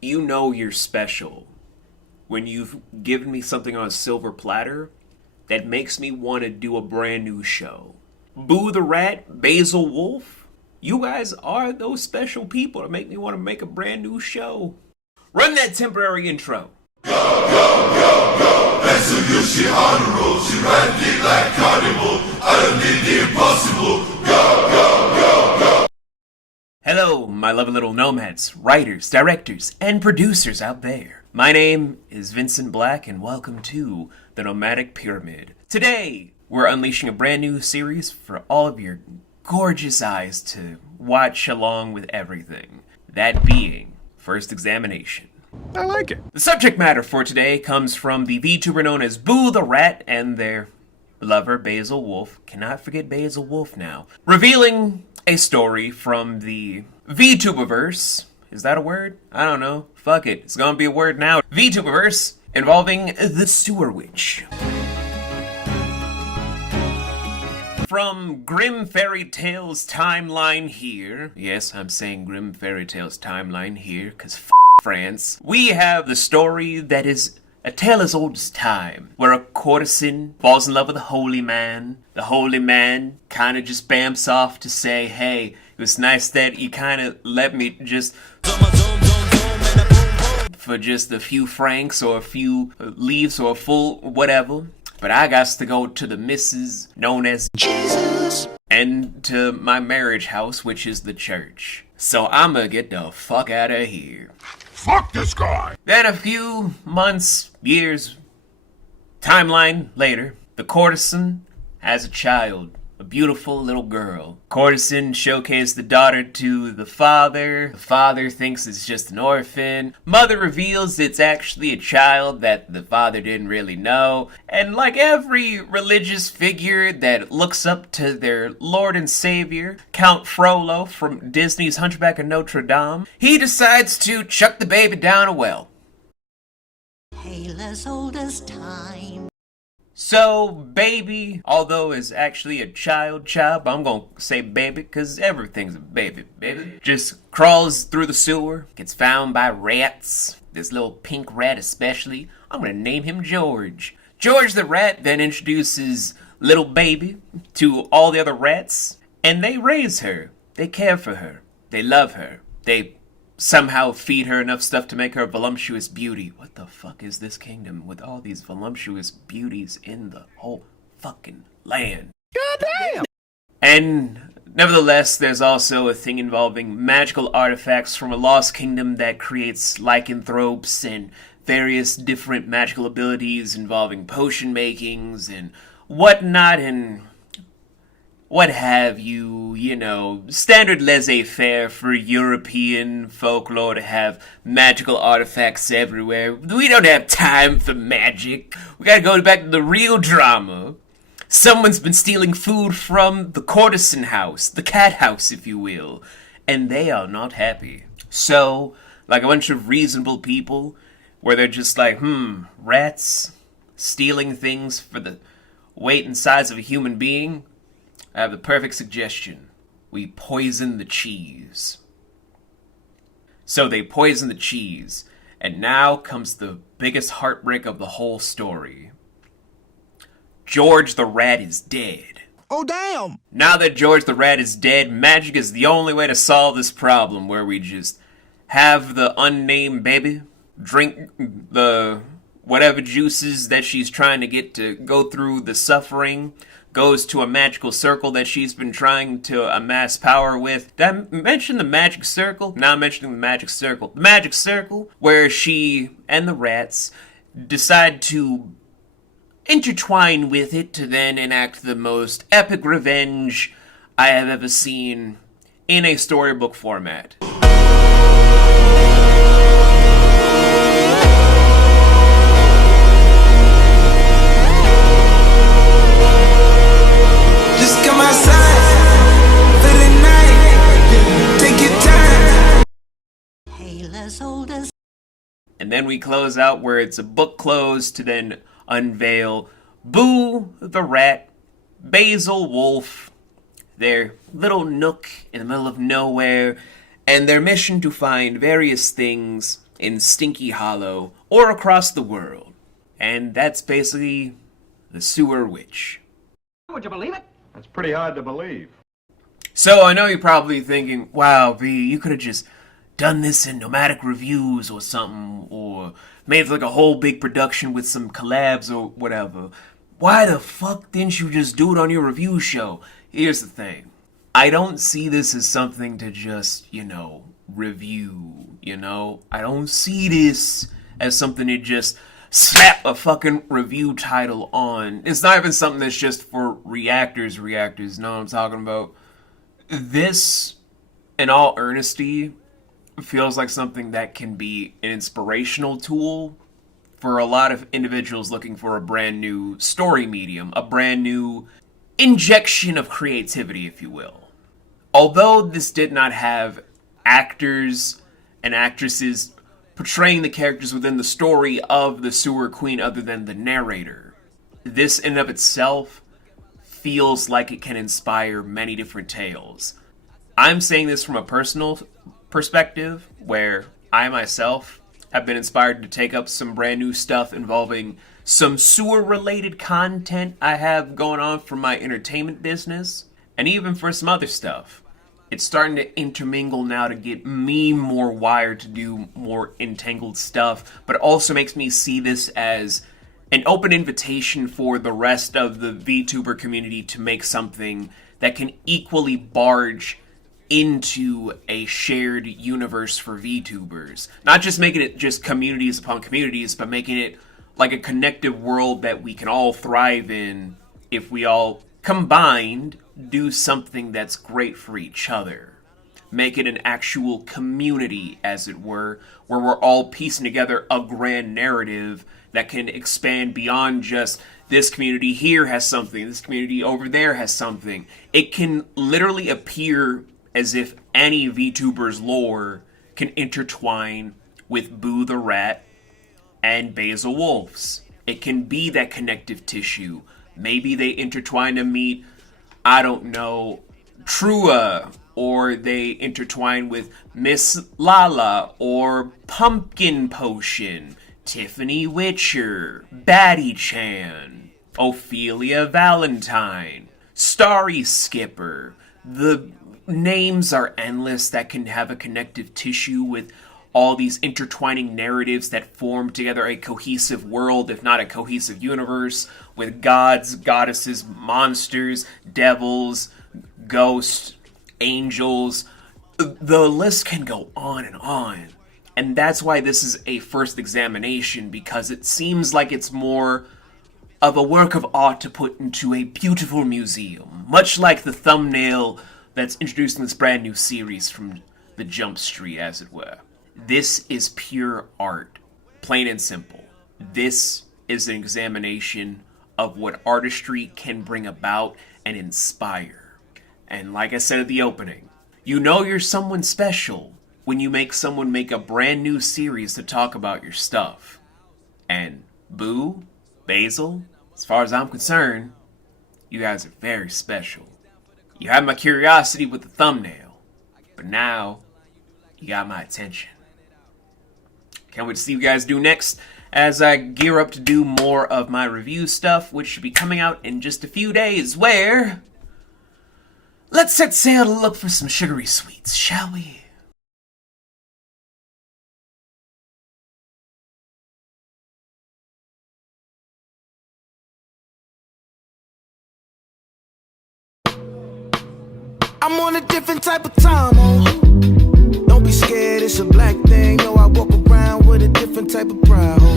You know you're special when you've given me something on a silver platter that makes me want to do a brand new show. Boo the Rat, Basil Wolf, you guys are those special people that make me want to make a brand new show. Run that temporary intro. Hello, my lovely little nomads, writers, directors, and producers out there. My name is Vincent Black, and welcome to the Nomadic Pyramid. Today, we're unleashing a brand new series for all of your gorgeous eyes to watch along with everything. That being First Examination. I like it. The subject matter for today comes from the VTuber known as Boo the Rat and their lover, Basil Wolf. Cannot forget Basil Wolf now. Revealing a story from the vTuberverse. Is that a word? I don't know. Fuck it. It's gonna be a word now. vTuberverse involving the Sewer Witch. From Grim Fairy Tales timeline here. Yes, I'm saying Grim Fairy Tales timeline here, cause France. We have the story that is a tale as old as time, where a courtesan falls in love with a holy man. The holy man kinda just bamps off to say, hey, it was nice that you kinda let me just for just a few francs or a few leaves or a full whatever. But I got to go to the missus known as Jesus and to my marriage house, which is the church. So I'ma get the fuck out of here. Fuck this guy! Then a few months, years, timeline later, the courtesan has a child, a beautiful little girl. Courtesan showcased the daughter to the father. The father thinks it's just an orphan. Mother reveals it's actually a child that the father didn't really know. And like every religious figure that looks up to their Lord and Savior, Count Frollo from Disney's Hunchback of Notre Dame, he decides to chuck the baby down a well. Tale as old as time. So, baby, although is actually a child, but I'm gonna say baby, cause everything's a baby, just crawls through the sewer, gets found by rats, this little pink rat especially. I'm gonna name him George. George the rat then introduces little baby to all the other rats, and they raise her, they care for her, they love her, they somehow feed her enough stuff to make her a voluptuous beauty. What the fuck is this kingdom with all these voluptuous beauties in the whole fucking land? Goddamn! And nevertheless, there's also a thing involving magical artifacts from a lost kingdom that creates lycanthropes and various different magical abilities involving potion makings and whatnot, and what have you, standard laissez-faire for European folklore to have magical artifacts everywhere. We don't have time for magic. We gotta go back to the real drama. Someone's been stealing food from the courtesan house, the cat house, if you will, and they are not happy. So, like a bunch of reasonable people, where they're just like, rats stealing things for the weight and size of a human being? I have the perfect suggestion. We poison the cheese. So they poison the cheese, and now comes the biggest heartbreak of the whole story. George the rat is dead. Oh, damn! Now that George the rat is dead, magic is the only way to solve this problem, where we just have the unnamed baby drink the whatever juices that she's trying to get to go through the suffering, goes to a magical circle that she's been trying to amass power with. Did I mention the magic circle? Now I'm mentioning the magic circle. The magic circle, where she and the rats decide to intertwine with it to then enact the most epic revenge I have ever seen in a storybook format. And then we close out where it's a book close to then unveil Boo the Rat, Basil Wolf, their little nook in the middle of nowhere, and their mission to find various things in Stinky Hollow, or across the world. And that's basically the Sewer Witch. Would you believe it? That's pretty hard to believe. So I know you're probably thinking, wow, V, you could have just done this in Nomadic Reviews or something, or made like a whole big production with some collabs or whatever. Why the fuck didn't you just do it on your review show? Here's the thing. I don't see this as something to just, review, I don't see this as something to just slap a fucking review title on. It's not even something that's just for reactors, know what I'm talking about? This, in all earnesty, feels like something that can be an inspirational tool for a lot of individuals looking for a brand new story medium, a brand new injection of creativity, if you will. Although this did not have actors and actresses portraying the characters within the story of the Sewer Queen other than the narrator, this in and of itself feels like it can inspire many different tales. I'm saying this from a personal perspective, where I myself have been inspired to take up some brand new stuff involving some sewer-related content I have going on for my entertainment business, and even for some other stuff. It's starting to intermingle now to get me more wired to do more entangled stuff, but it also makes me see this as an open invitation for the rest of the vTuber community to make something that can equally barge into a shared universe for VTubers. Not just making it just communities upon communities, but making it like a connective world that we can all thrive in if we all combined do something that's great for each other. Make it an actual community, as it were, where we're all piecing together a grand narrative that can expand beyond just this community here has something, this community over there has something. It can literally appear as if any VTuber's lore can intertwine with Boo the Rat and Basil Wolf's. It can be that connective tissue. Maybe they intertwine to meet, I don't know, Trua, or they intertwine with Miss Lala, or Pumpkin Potion, Tiffany Witcher, Batty Chan, Ophelia Valentine, Starry Skipper. The names are endless that can have a connective tissue with all these intertwining narratives that form together a cohesive world, if not a cohesive universe, with gods, goddesses, monsters, devils, ghosts, angels. The list can go on and on. And that's why this is a first examination, because it seems like it's more of a work of art to put into a beautiful museum, much like the thumbnail that's introducing this brand new series from the Jump Street, as it were. This is pure art, plain and simple. This is an examination of what artistry can bring about and inspire. And like I said at the opening, you know you're someone special when you make someone make a brand new series to talk about your stuff. And Boo, Basil, as far as I'm concerned, you guys are very special. You had my curiosity with the thumbnail, but now you got my attention. Can't wait to see what you guys do next as I gear up to do more of my review stuff, which should be coming out in just a few days, where let's set sail to look for some sugary sweets, shall we? I'm on a different type of time, oh. Don't be scared, it's a black thing. Yo, I walk around with a different type of pride.